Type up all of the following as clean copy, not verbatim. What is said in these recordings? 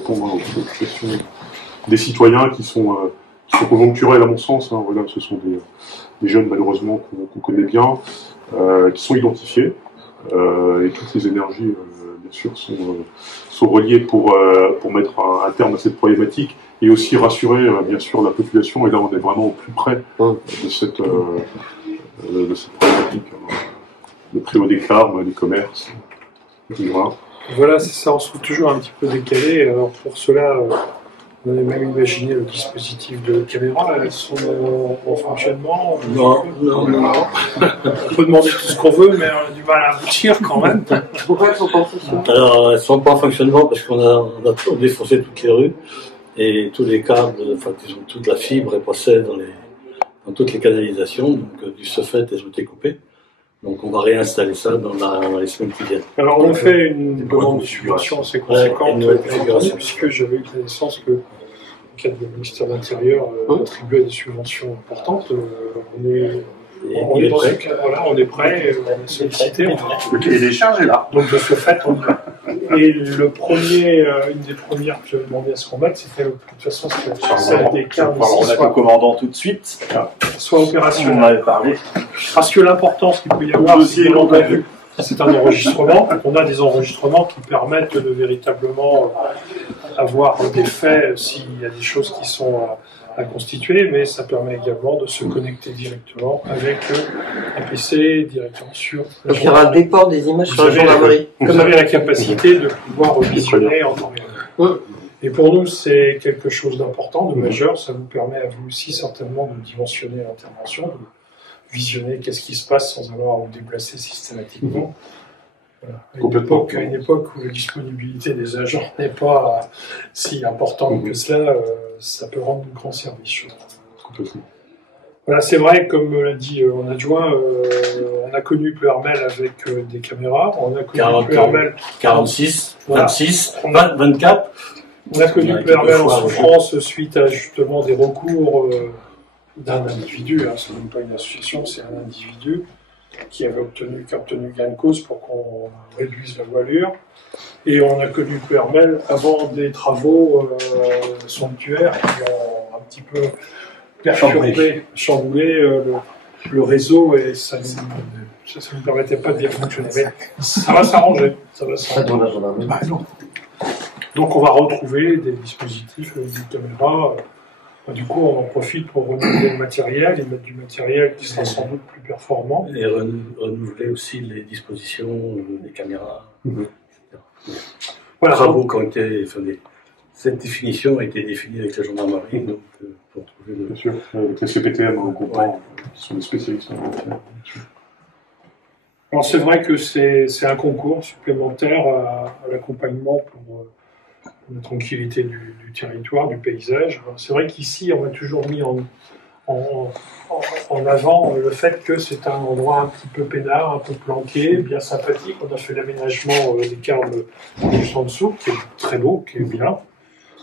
répondre aux préoccupations des citoyens qui sont conjoncturelles à mon sens. Hein, voilà, ce sont des jeunes malheureusement qu'on connaît bien, qui sont identifiés, et toutes les énergies bien sûr sont reliées pour mettre un terme à cette problématique et aussi rassurer bien sûr la population. Et là on est vraiment au plus près de cette problématique. Le prix au déclare, les commerces, etc. Voilà, c'est ça, on se trouve toujours un petit peu décalé. Alors pour cela, on avait même imaginé le dispositif de caméra. Elles sont en fonctionnement. Non. On peut demander tout ce qu'on veut, mais on a du mal à aboutir quand même. Pourquoi elles sont pas en fonctionnement? Alors, elles ne sont pas en fonctionnement parce qu'on a défoncé toutes les rues et tous les câbles, enfin, toute la fibre est passée dans toutes les canalisations. Donc, du ce fait, elles ont été coupées. Donc on va réinstaller ça dans les semaines qui viennent. Alors on a fait une demande de subvention assez conséquente, puisque j'avais eu connaissance que, au cadre du ministère de l'Intérieur, attribuait des subventions importantes. On est dans ce cas, voilà, on est prêt, on est sollicité. Le cahier des charges est là. Donc de ce fait, on y va. Et une des premières que j'avais demandé à ce qu'on mette, c'était de toute façon celle des câbles. On a le commandant tout de suite. Soit opérationnel. On en avait parlé. Parce que l'importance qu'il peut y avoir, c'est un enregistrement. On a des enregistrements qui permettent de véritablement avoir des faits s'il y a des choses qui sont à constituer, mais ça permet également de se connecter directement avec un PC directement sur. Donc il y aura un déport des images sur la gendarmerie. Vous avez la capacité de pouvoir visionner en temps réel. Et pour nous, c'est quelque chose d'important, de majeur. Ça vous permet à vous aussi certainement de dimensionner l'intervention, de visionner qu'est-ce qui se passe sans avoir à vous déplacer systématiquement. Voilà. À une époque où la disponibilité des agents n'est pas si importante que cela, ça peut rendre de grands services. Voilà, c'est vrai, comme l'a dit mon adjoint, on a connu Ploërmel avec des caméras, on a connu Ploërmel 46, voilà. 26, 24. On a connu Ploërmel en souffrance suite à justement des recours d'un individu, hein, ce n'est même pas une association, c'est un individu qui a obtenu gain de cause pour qu'on réduise la voilure. Et on a connu Ploërmel avant des travaux somptuaires qui ont un petit peu perturbé, chamboulé le réseau et ça ne nous permettait pas de bien fonctionner. Mais ça va s'arranger. Donc on va retrouver des dispositifs, des caméras. Du coup, on en profite pour renouveler le matériel et mettre du matériel qui sera sans doute plus performant. Et renouveler aussi les dispositions des caméras. Voilà. Travaux qui ont été, cette définition a été définie avec la gendarmerie, donc pour trouver le. Bien sûr, avec les CPTM en comptant, qui sont des spécialistes. Alors c'est vrai que c'est un concours supplémentaire à l'accompagnement pour la tranquillité du territoire, du paysage. C'est vrai qu'ici, on a toujours mis en avant le fait que c'est un endroit un petit peu peinard, un peu planqué, bien sympathique. On a fait l'aménagement des câbles juste en dessous, qui est très beau, qui est bien,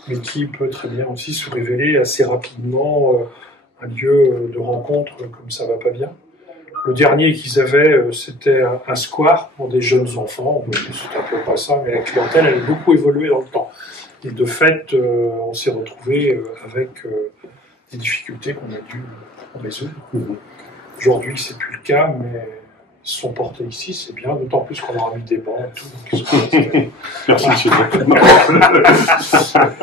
mais qui peut très bien aussi se révéler assez rapidement un lieu de rencontre comme ça va pas bien. Le dernier qu'ils avaient, c'était un square pour des jeunes enfants. C'est un peu pas ça, mais la clientèle, elle a beaucoup évolué dans le temps. Et de fait, on s'est retrouvé avec des difficultés qu'on a dû résoudre. Aujourd'hui, c'est plus le cas, mais ils se sont portés ici, c'est bien, d'autant plus qu'on aura mis des bancs et tout. Merci, monsieur.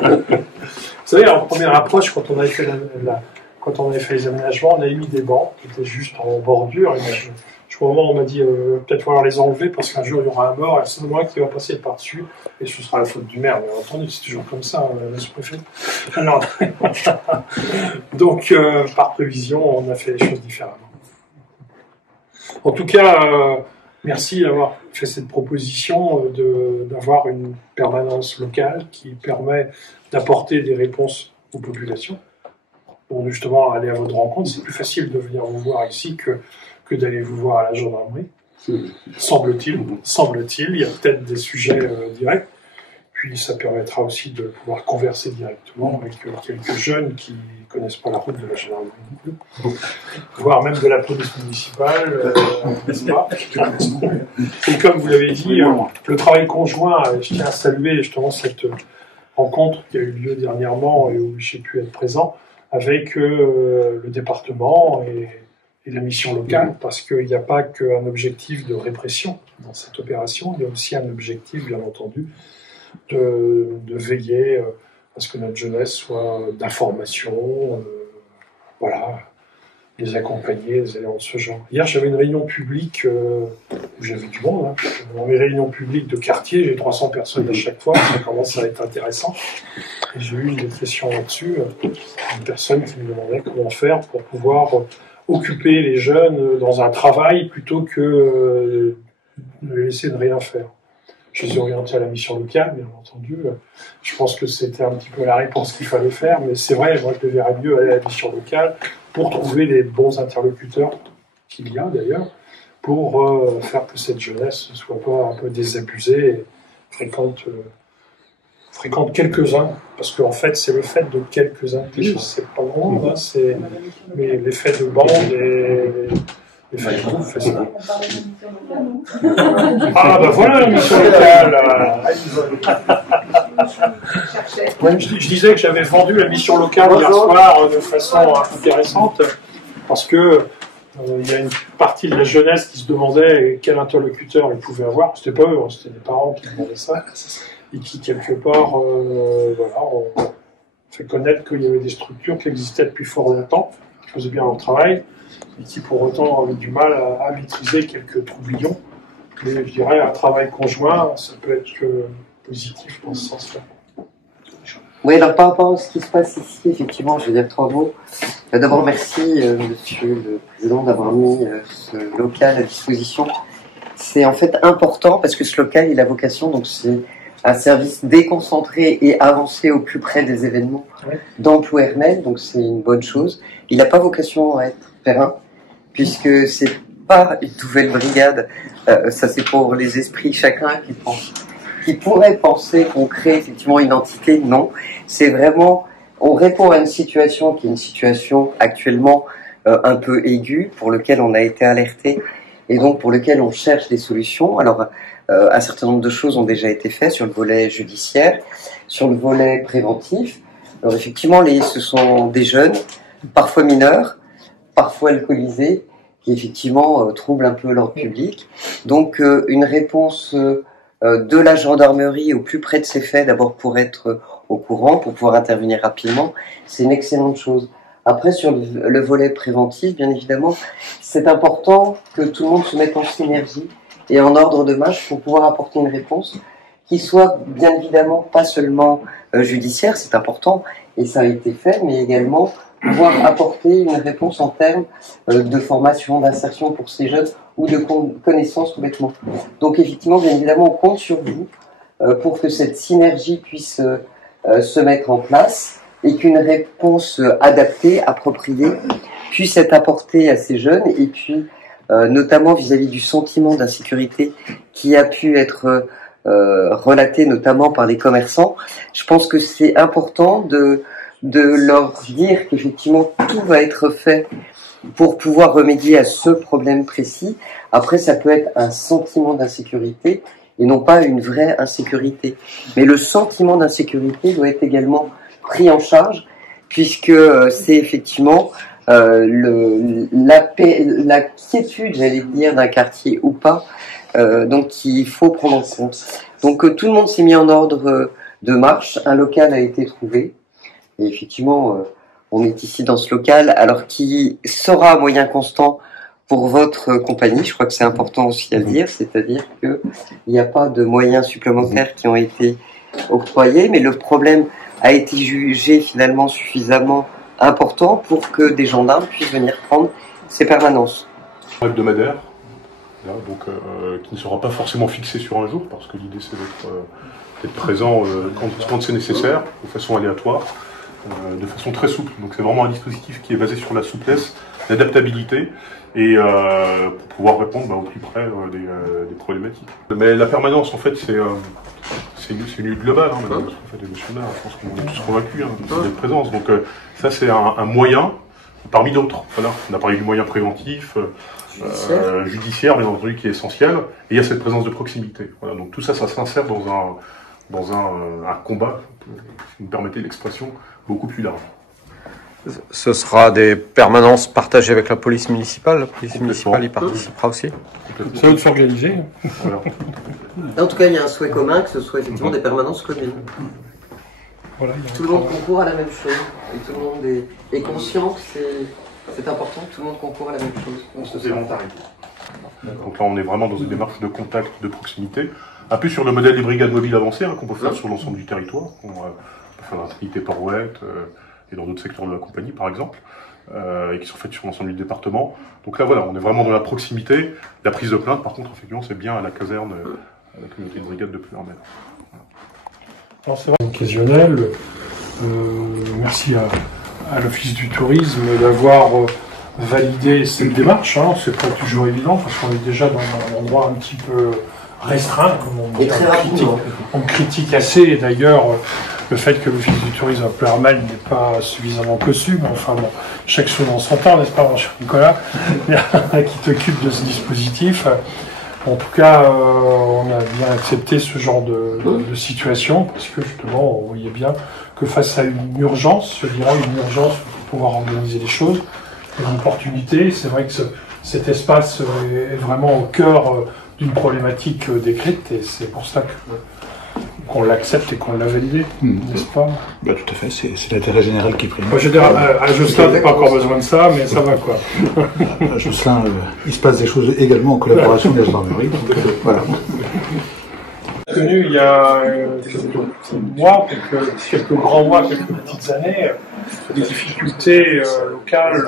Vous savez, en première approche, quand on avait fait les aménagements, on avait mis des bancs qui étaient juste en bordure. Et au moment où on m'a dit peut-être falloir les enlever parce qu'un jour il y aura un mort et c'est moi qui va passer par-dessus et ce sera la faute du maire, bien entendu, c'est toujours comme ça, le sous-préfet. Alors, donc, par prévision, on a fait les choses différemment. En tout cas, merci d'avoir fait cette proposition d'avoir une permanence locale qui permet d'apporter des réponses aux populations. Pour justement aller à votre rencontre, c'est plus facile de venir vous voir ici que d'aller vous voir à la gendarmerie. Semble-t-il, il y a peut-être des sujets directs. Puis ça permettra aussi de pouvoir converser directement avec quelques jeunes qui ne connaissent pas la route de la gendarmerie non plus. Voire même de la police municipale, n'est-ce pas? Et comme vous l'avez dit, le travail conjoint, je tiens à saluer justement cette rencontre qui a eu lieu dernièrement et où j'ai pu être présent avec le département et la mission locale, parce qu'il n'y a pas qu'un objectif de répression dans cette opération, il y a aussi un objectif, bien entendu, de veiller à ce que notre jeunesse soit d'information, voilà, les accompagner, les aller en ce genre. Hier, j'avais une réunion publique où j'avais du monde. Hein. Dans mes réunions publiques de quartier, j'ai 300 personnes à chaque fois, ça commence à être intéressant. Et j'ai eu une question là-dessus, une personne qui me demandait comment faire pour pouvoir occuper les jeunes dans un travail plutôt que de les laisser de rien faire. Je les ai orientés à la mission locale, bien entendu. Je pense que c'était un petit peu la réponse qu'il fallait faire, mais c'est vrai, moi je verrais mieux aller à la mission locale pour trouver les bons interlocuteurs, qu'il y a d'ailleurs, pour faire que cette jeunesse ne soit pas un peu désabusée et fréquente quelques-uns, parce qu'en fait c'est le fait de quelques-uns, c'est pas grand, hein, mais l'effet de bande et l'effet de groupe fait ça. Ah bah voilà la mission locale. Je disais que j'avais vendu la mission locale hier soir de façon intéressante, parce que il y a une partie de la jeunesse qui se demandait quel interlocuteur ils pouvaient avoir. C'était pas eux, c'était les parents qui demandaient ça, et qui quelque part, voilà, on fait connaître qu'il y avait des structures qui existaient depuis fort longtemps, qui faisaient bien leur travail, et qui pour autant avaient du mal à maîtriser quelques troublions. Mais je dirais un travail conjoint, ça peut être que positif dans ce sens-là. Oui, alors par rapport à ce qui se passe ici, effectivement, je vais dire 3 mots. D'abord, merci, Monsieur le Président, d'avoir mis ce local à disposition. C'est en fait important parce que ce local, il a vocation, donc c'est un service déconcentré et avancé au plus près des événements d'emploi Hermel, donc c'est une bonne chose. Il n'a pas vocation à être périn, puisque c'est pas une nouvelle brigade, ça c'est pour les esprits chacun qui pourrait penser qu'on crée effectivement une entité. Non, c'est vraiment, on répond à une situation qui est une situation actuellement un peu aiguë, pour lequel on a été alerté et donc pour lequel on cherche des solutions. Alors, un certain nombre de choses ont déjà été faites sur le volet judiciaire, sur le volet préventif. Alors effectivement, ce sont des jeunes, parfois mineurs, parfois alcoolisés, qui effectivement troublent un peu l'ordre public. Donc une réponse de la gendarmerie au plus près de ces faits, d'abord pour être au courant, pour pouvoir intervenir rapidement, c'est une excellente chose. Après, sur le volet préventif, bien évidemment, c'est important que tout le monde se mette en synergie et en ordre de marche pour pouvoir apporter une réponse qui soit bien évidemment pas seulement judiciaire, c'est important, et ça a été fait, mais également pouvoir apporter une réponse en termes de formation, d'insertion pour ces jeunes ou de connaissances tout bêtement. Donc effectivement, bien évidemment, on compte sur vous pour que cette synergie puisse se mettre en place et qu'une réponse adaptée, appropriée, puisse être apportée à ces jeunes, et puis notamment vis-à-vis du sentiment d'insécurité qui a pu être relaté notamment par les commerçants. Je pense que c'est important de leur dire qu'effectivement tout va être fait pour pouvoir remédier à ce problème précis. Après, ça peut être un sentiment d'insécurité et non pas une vraie insécurité. Mais le sentiment d'insécurité doit être également pris en charge, puisque c'est effectivement la quiétude, j'allais dire, d'un quartier ou pas, donc il faut prendre en compte. Donc tout le monde s'est mis en ordre de marche, un local a été trouvé, et effectivement on est ici dans ce local, alors qui sera à moyen constant pour votre compagnie. Je crois que c'est important aussi à le dire, c'est-à-dire qu'il n'y a pas de moyens supplémentaires qui ont été octroyés, mais le problème a été jugé finalement suffisamment important pour que des gendarmes puissent venir prendre ces permanences. Hebdomadaire, là, donc, qui ne sera pas forcément fixé sur un jour, parce que l'idée c'est d'être présent quand c'est nécessaire, de façon aléatoire, de façon très souple. Donc c'est vraiment un dispositif qui est basé sur la souplesse, l'adaptabilité, et pour pouvoir répondre au plus près des problématiques. Mais la permanence, en fait, c'est une lutte globale, hein, madame, en fait, je pense qu'on est tous convaincus de cette présence. Donc ça, c'est un moyen parmi d'autres. Voilà. On a parlé du moyen préventif, judiciaire, bien entendu, qui est essentiel, et il y a cette présence de proximité. Voilà. Donc tout ça, ça s'insère dans un combat, si vous me permettez l'expression, beaucoup plus large. Ce sera des permanences partagées avec la police municipale. La police municipale y participera aussi. Ça veut s'organiser. Voilà. En tout cas, il y a un souhait commun que ce soit effectivement des permanences communes. Voilà, Tout le monde concourt à la même chose. Et tout le monde est conscient que c'est important que tout le monde concourt à la même chose. Donc là, on est vraiment dans une démarche de contact, de proximité, un peu sur le modèle des brigades mobiles avancées qu'on peut faire sur l'ensemble du territoire. On peut faire dans la Trinité-Port-Ouette et dans d'autres secteurs de la compagnie, par exemple, et qui sont faites sur l'ensemble du département. Donc là, voilà, on est vraiment dans la proximité. La prise de plainte, par contre, effectivement, c'est bien à la caserne, à la communauté de brigade de Pleurer-en-Mer. C'est vraiment occasionnel. Merci à l'Office du tourisme d'avoir validé cette démarche. C'est pas toujours évident parce qu'on est déjà dans un endroit un petit peu restreint, comme on dit. Et très rapidement. On critique assez, et d'ailleurs, le fait que l'Office du tourisme à Pleurer-en-Mer n'est pas suffisamment cossu, mais enfin bon, chaque chose en son temps, n'est-ce pas, mon cher Nicolas, qui t'occupe de ce dispositif. En tout cas, on a bien accepté ce genre de situation, parce que justement, on voyait bien que face à une urgence, je dirais, une urgence pour pouvoir organiser les choses, une opportunité, c'est vrai que cet espace est vraiment au cœur d'une problématique décrite, et c'est pour ça qu'on l'accepte et qu'on l'a validé, n'est-ce pas? Bah, tout à fait, c'est l'intérêt général qui prime. Moi, je veux dire, à Josselin, t'as pas encore besoin de ça, mais ça va quoi. À Josselin, il se passe des choses également en collaboration avec la gendarmerie, donc voilà. Connu il y a quelques mois, quelques grands mois, quelques petites années, des difficultés locales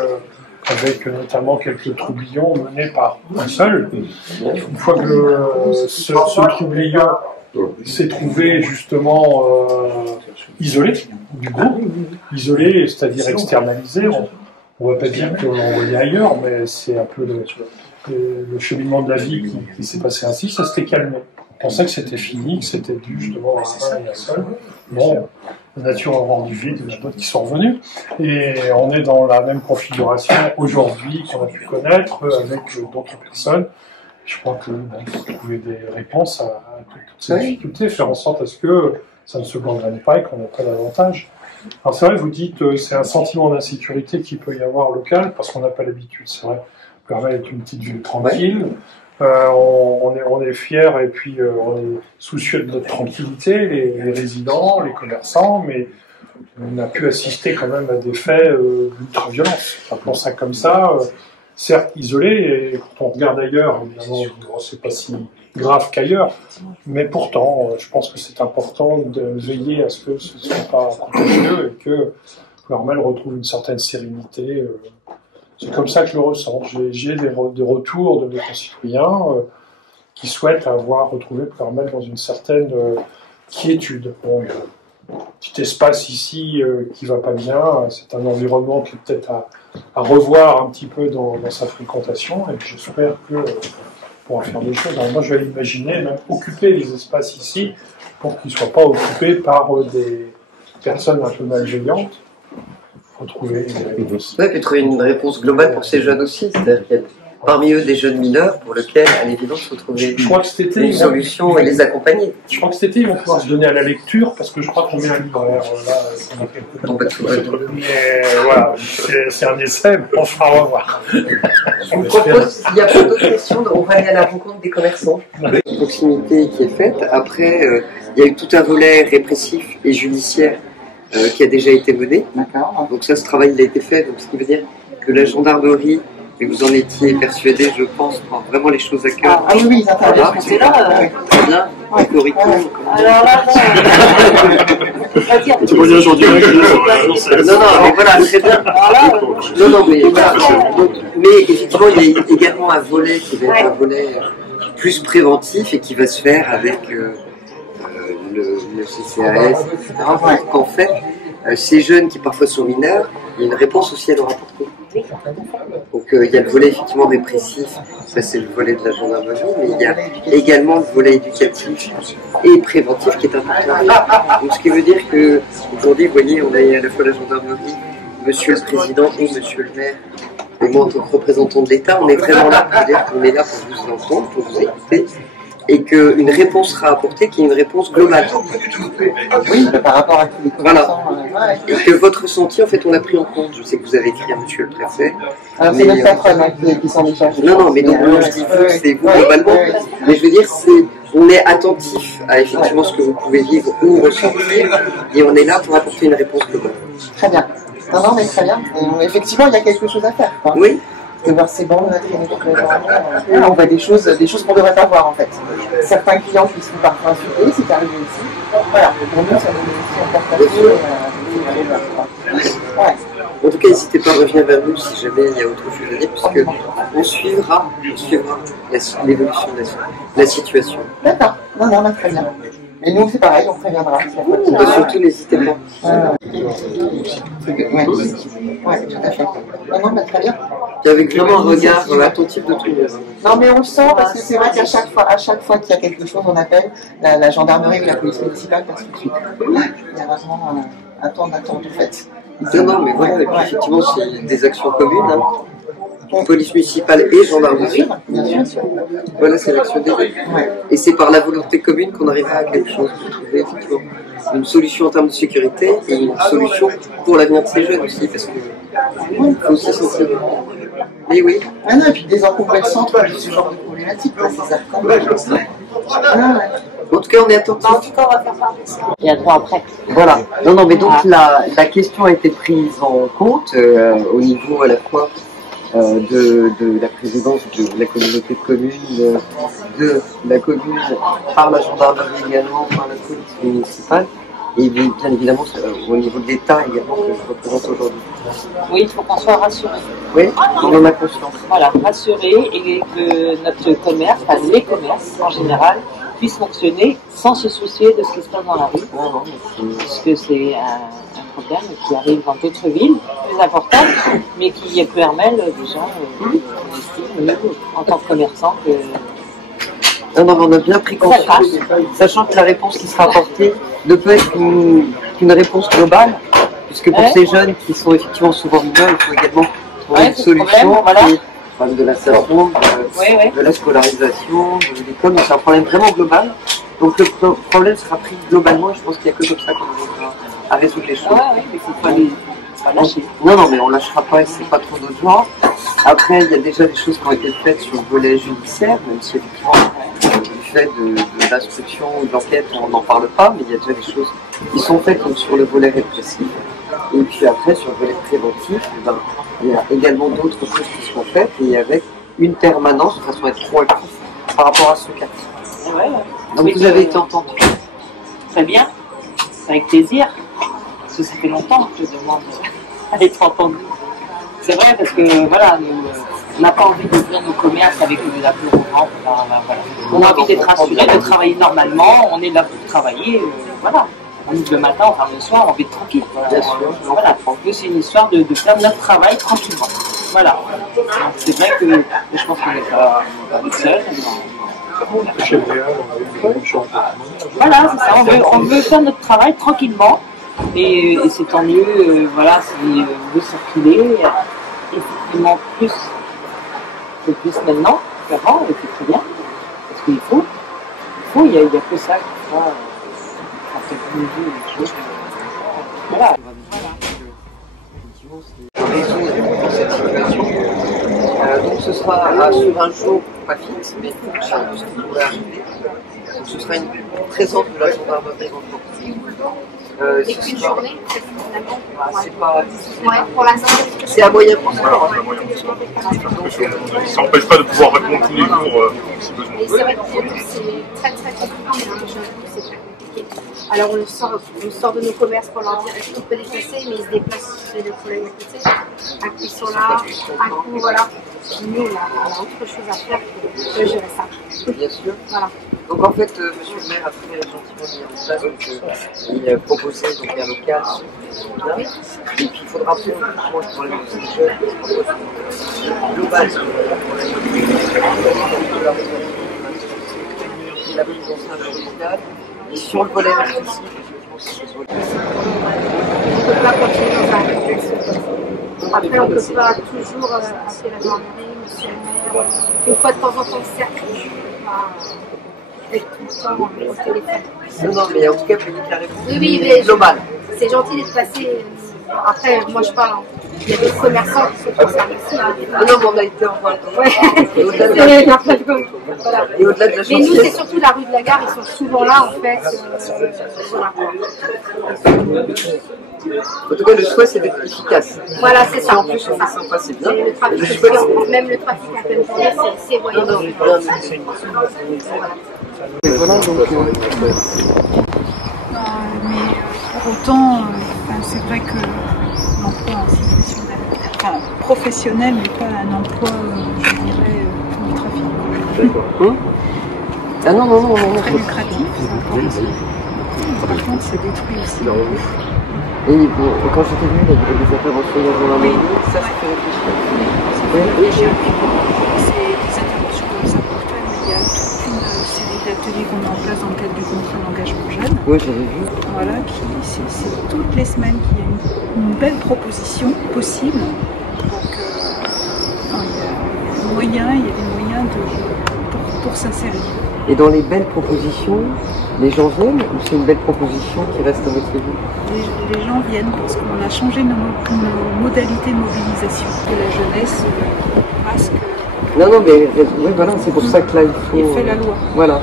avec notamment quelques troublions menés par un seul. Une fois que ce troublion s'est trouvé justement isolé du groupe, isolé, c'est-à-dire externalisé, on ne va pas dire qu'on l'a envoyé ailleurs, mais c'est un peu le cheminement de la vie qui s'est passé ainsi, ça s'était calmé. On pensait que c'était fini, que c'était dû justement à un et un seul. Bon, la nature a rendu vide, il y en a d'autres qui sont revenus. Et on est dans la même configuration aujourd'hui qu'on a pu connaître avec d'autres personnes. Je crois que il faut trouver des réponses à toutes ces difficultés, faire en sorte à ce que ça ne se gangrène pas et qu'on n'ait pas davantage. Alors c'est vrai, vous dites c'est un sentiment d'insécurité qu'il peut y avoir local parce qu'on n'a pas l'habitude. C'est vrai, Pleurer est une petite ville tranquille. On est fiers et puis on est soucieux de notre tranquillité, les résidents, les commerçants, mais on a pu assister quand même à des faits d'ultra-violence. Appelons ça comme ça, certes isolés, et quand on regarde ailleurs, évidemment, c'est pas si grave qu'ailleurs, mais pourtant, je pense que c'est important de veiller à ce que ce ne soit pas contagieux et que Pleurer-en-Mer retrouve une certaine sérénité. C'est comme ça que je le ressens. J'ai des retours de mes concitoyens qui souhaitent avoir retrouvé Pleurer-en-Mer dans une certaine quiétude. Bon, il y a un petit espace ici qui va pas bien. C'est un environnement qui est peut-être à revoir un petit peu dans sa fréquentation, et j'espère que pourra faire des choses. Alors moi, je vais imaginer même occuper les espaces ici pour qu'ils ne soient pas occupés par des personnes un peu malveillantes. Trouver une réponse. Oui, puis trouver une réponse globale pour ces jeunes aussi. C'est-à-dire qu'il y a parmi eux des jeunes mineurs pour lesquels, à l'évidence, il faut trouver une solution et les accompagner. Je crois que cet été, ils vont pouvoir se donner à la lecture parce que je crois qu'on met un libraire là. On a quelques mais voilà, c'est un essai, on fera revoir. Je vous propose, s'il n'y a pas d'autres questions, on va aller à la rencontre des commerçants. Une proximité qui est faite. Après, il y a eu tout un volet répressif et judiciaire qui a déjà été mené. Donc ça, ce travail il a été fait, donc ce qui veut dire que la gendarmerie, et vous en étiez persuadé, je pense, prend vraiment les choses à cœur. Ah oui, c'est là. Très bien. Alors là, témoignage en direct. Non, mais voilà, très bien. Non, mais voilà. Mais effectivement, il y a également un volet qui va être un volet plus préventif et qui va se faire avec le CCAS, etc. Qu'en fait, ces jeunes qui parfois sont mineurs, il y a une réponse aussi à leur apporter. Donc il y a le volet effectivement répressif, ça c'est le volet de la gendarmerie, mais il y a également le volet éducatif et préventif qui est important. Donc ce qui veut dire que aujourd'hui, vous voyez, on a à la fois la gendarmerie, monsieur le président et monsieur le maire, et moi en tant que représentant de l'État, on est vraiment là pour dire qu'on est là pour vous entendre, pour vous écouter, et qu'une réponse sera apportée qui est une réponse globale. Oui, par rapport à tous les commerçants. Voilà. Et que votre ressenti, en fait, on l'a pris en compte. Je sais que vous avez écrit à monsieur le préfet. Alors c'est notre patronne qui s'en décharge. Non, mais donc, je dis vous, c'est vous globalement. Mais je veux dire, on est attentif à effectivement ce que vous pouvez vivre ou ressentir, et on est là pour apporter une réponse globale. Très bien. Non, mais très bien. Effectivement, il y a quelque chose à faire. Quoi. Oui. De voir ces bandes traîner toute la journée. On voit des choses qu'on ne devrait pas voir en fait. Certains clients qui sont parfois insultés, c'est arrivé ici. Voilà, pour nous, ça nous aussi ouais. En tout cas, n'hésitez pas à revenir vers nous si jamais il y a autre chose à dire, puisque on suivra l'évolution de la situation. D'accord, non, très bien. Et nous, c'est pareil, on préviendra. Surtout, n'hésitez pas. Oui, tout à fait. Non, très bien. Et avec vraiment un regard attentif de tout le monde. Non, mais on le sent parce que c'est vrai qu'à chaque fois qu'il y a quelque chose, on appelle la gendarmerie ou la police municipale passe tout de suite. Il y a vraiment un temps d'attente en fait. Non, mais voilà, et puis effectivement, c'est des actions communes. Police municipale et gendarmerie. Voilà, c'est l'action des deux. Et c'est par la volonté commune qu'on arrivera à quelque chose, pour trouver effectivement une solution en termes de sécurité et une solution pour l'avenir de ces jeunes aussi, parce que faut aussi sentir. Mais oui. Ah non, et puis désencombrer le centre de ce genre de problématique, c'est ça. En tout cas, on est attentif. En tout cas, on va faire parler ça. Il y a 3 après. Voilà. Non, mais donc la question a été prise en compte au niveau à la fois de la présidence de la communauté de communes, de la commune, par la gendarmerie également, par la police municipale, et bien évidemment au niveau de l'État également que je représente aujourd'hui. Oui, il faut qu'on soit rassuré. Oui, on en a conscience. Voilà, rassuré et que notre commerce, enfin les commerces en général, puissent fonctionner sans se soucier de ce qui se passe dans la rue. Parce que c'est un problème qui arrive dans d'autres villes plus importantes, mais qui permet des gens en tant que commerçants que... Non, on a bien pris conscience, sachant que la réponse qui sera apportée ne peut être qu'une réponse globale, puisque pour ces jeunes qui sont effectivement souvent mineurs, il faut également trouver une solution. De l'insertion, de la scolarisation, de l'école, donc c'est un problème vraiment global. Donc le problème sera pris globalement et je pense qu'il n'y a que comme ça qu'on arrivera à résoudre les choses. Oui, mais il faut pas lâcher. Non, mais on ne lâchera pas et c'est pas trop notre genre. Après, il y a déjà des choses qui ont été faites sur le volet judiciaire, même si effectivement, du fait de l'instruction ou de l'enquête, on n'en parle pas, mais il y a déjà des choses qui sont faites comme sur le volet répressif. Et puis après, sur le volet préventif, il y a également d'autres choses qui sont faites et avec une permanence de façon à être proactif par rapport à ce quartier. Ouais. Donc vous avez été entendu. Très bien, avec plaisir, parce que ça fait longtemps que je demande à être entendu. C'est vrai, parce que voilà, on n'a pas envie d'ouvrir nos commerces avec la peur au ventre. Voilà. On a envie d'être rassuré, de travailler normalement, on est là pour travailler, voilà. On ouvre le matin, enfin le soir, on veut être tranquille. Voilà. Nous, c'est une histoire de faire notre travail tranquillement. Voilà. C'est vrai que je pense qu'on n'est pas seul. Voilà, c'est ça. On veut faire notre travail tranquillement. Et c'est tant mieux, voilà, si on veut circuler. Effectivement, plus maintenant qu'avant, et c'est très bien. Parce qu'il faut, il n'y a que ça qui va. Voilà. Résoudre cette situation. Donc ce sera sur un jour pas fixe, mais fonction de ce qui pourrait arriver. Donc ce sera une présence de la gendarmerie renforcée. Et qu'une journée, finalement, c'est pas. pour l'instant, c'est à moyen terme. Ça n'empêche pas de pouvoir répondre tous les jours si besoin. Et c'est vrai que pour nous, c'est très très compliqué. C'est très compliqué. Alors on sort de nos commerces pour leur dire est-ce qu'on peut déplacer, mais ils se déplacent chez les collègues à côté. Un coup ils sont là, un coup voilà. Nous on a autre chose à faire que gérer ça. Bien sûr. Voilà. Donc en fait, monsieur le maire a très gentiment mis en place, donc, il a proposé donc, un local. Et puis il faudra prendre le problème de ces jeunes, global sur la prise en charge locale. Et sur le volet répressif, on ne peut pas continuer dans un réflexe. Après, on ne peut pas toujours appeler la gendarmerie, monsieur le maire. Une fois de temps en temps, certes. d'être tout le temps au téléphone. Non, mais en tout cas, Peggy a répondu. Oui, mais global. C'est gentil d'être passé. Après, moi je parle. Il y a des commerçants qui sont concernés aussi. Hein. Non, mais on a été en voie. Ouais. Et au-delà de Voilà. Et au-delà de la Mais nous, c'est surtout la rue de la Gare, ils sont souvent là en fait. Voilà. En tout cas, le souhait, c'est d'être efficace. Voilà, c'est ça. En plus, on est sympa, c'est bien. Le trafic, même le trafic en pleine journée, c'est voyant. Et voilà, donc. Mais pour autant, c'est vrai que l'emploi en situation professionnel n'est pas un emploi, je dirais, pour le trafic. D'accord. Ah non. Très lucratif, par contre, ça détruit aussi. Et bon, quand j'étais venue, il y avait des interventions dans la mairie, ça fait réfléchir. Oui, c'est des interventions comme ça ponctuelles, mais il y a toute une série d'ateliers qu'on met en place dans le cadre du contrat d'engagement jeune. Oui, j'avais vu. Voilà, c'est toutes les semaines qu'il y a une belle proposition possible. Donc, il y a des moyens pour s'insérer. Et dans les belles propositions, les gens viennent ou c'est une belle proposition qui reste à votre vue? Les gens viennent parce qu'on a changé nos modalités de mobilisation. Que la jeunesse fasse que... Non, mais oui, voilà, c'est pour ça que là, il faut... Il fait la loi. Voilà.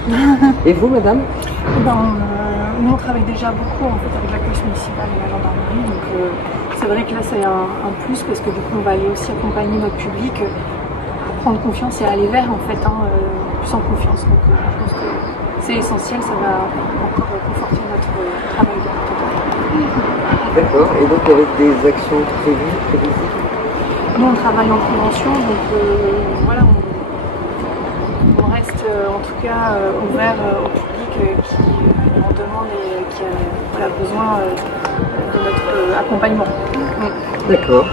Et vous, madame? Nous, on travaille déjà beaucoup en fait, avec la police municipale et la gendarmerie. Donc, c'est vrai que là, c'est un plus parce que du coup, on va aller aussi accompagner notre public à prendre confiance et à aller vers, en fait, plus en confiance. Donc, je pense que c'est essentiel, ça va encore conforter notre travail de D'accord. Et donc, avec des actions prévues? Nous, on travaille en prévention, donc voilà, on reste en tout cas ouvert au public qui en demande et qui a besoin de notre accompagnement. D'accord.